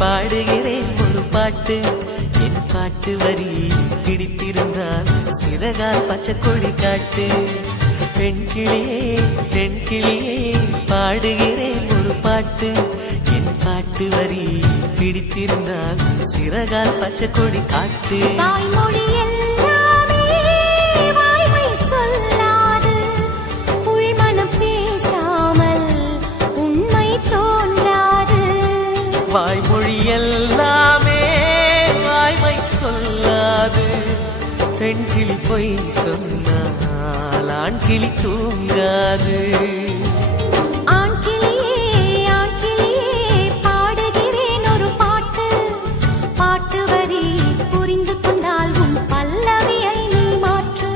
பாடுகிறேன் ஒரு பாட்டு என் பாட்டு வரி பிடித்திருந்தால் சிறகால் பச்சை கொடி காட்டு. பெண் கிளியே பாடுகிறேன் ஒரு பாட்டு என் பாட்டு வரி பிடித்திருந்தால் சிறகால் பச்சை கொடி காட்டு. வாய்மொழி எல்லாமே வாய்மை சொல்லாது. பெண் கிளி பொய் சொன்னால் ஆண் கிளி தூங்காது. பாடுகிறேன் ஒரு பாட்டு பாட்டு வரி புரிந்து கொண்டால் உன் பல்லவியை நீ மாற்று.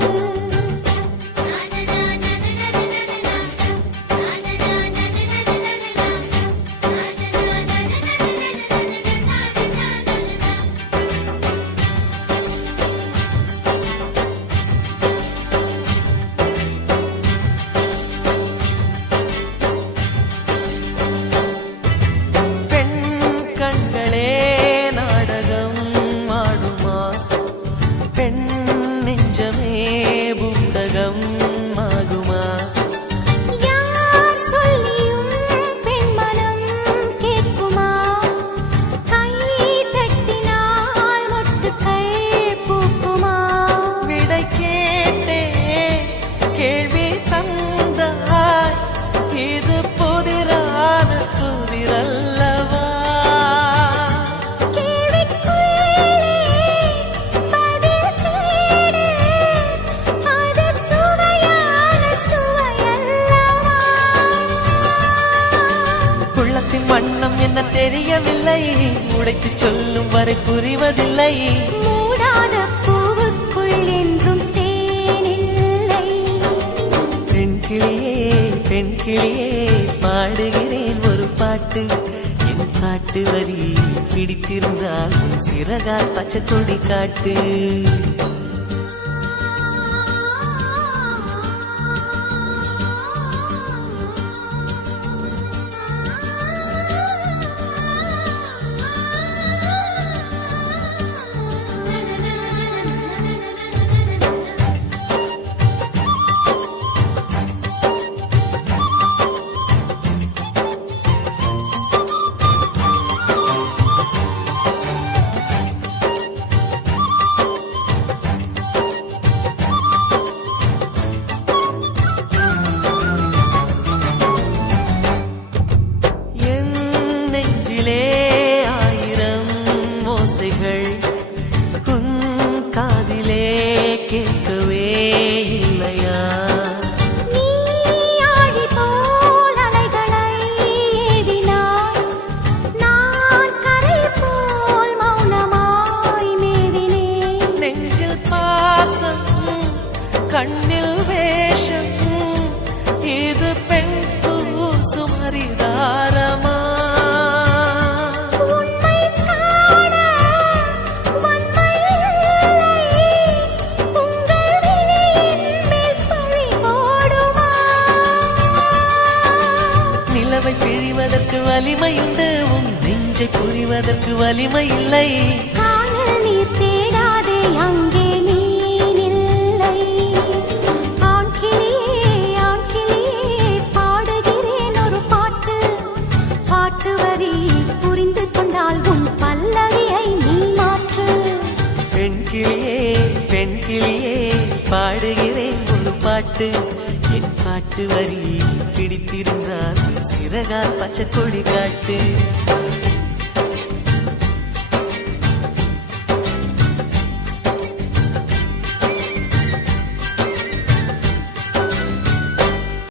வண்ணம் என்ன தெரியவில்லை, உடைத்து சொல்லும் வரை புரிவதில்லை. மூடாத பூவுக்குள் என்றும் தேனில்லை. பெண் கிளியே பாடுகிறேன் ஒரு பாட்டு என் பாட்டு வரி பிடித்திருந்தால் சிறகால் பச்சை கொடி காட்டு. ஆயிரம் ஓசைகள் உன் காதிலே கேட்கவே இல்லையா? நீ ஆழி போல் அலைகளை ஏவினாய், நான் கரை போல் மௌனமாய் மேவினேன். நெஞ்சில் பாசம் கண்ணில் வேஷம், இது பெண் சுமரிதாரமா? நிலவை பிழிவதற்கு வலிமையுண்டு, உன் நெஞ்சை புரிவதற்கு வலிமை இல்லை. காணல் நீர் தேடாதே அங்கே நீர் இல்லை. ஆண் கிளியே பாடுகிறேன் ஒரு பாட்டு பாட்டு வரி புரிந்து கொண்டால் உன் பல்லவியை நீ மாற்று. பெண் கிளியே பாடுகிறேன் ஒரு பாட்டு என் பாட்டு வரி பிடித்திருந்தால் சிறகால் பச்சை கொடி காட்டு.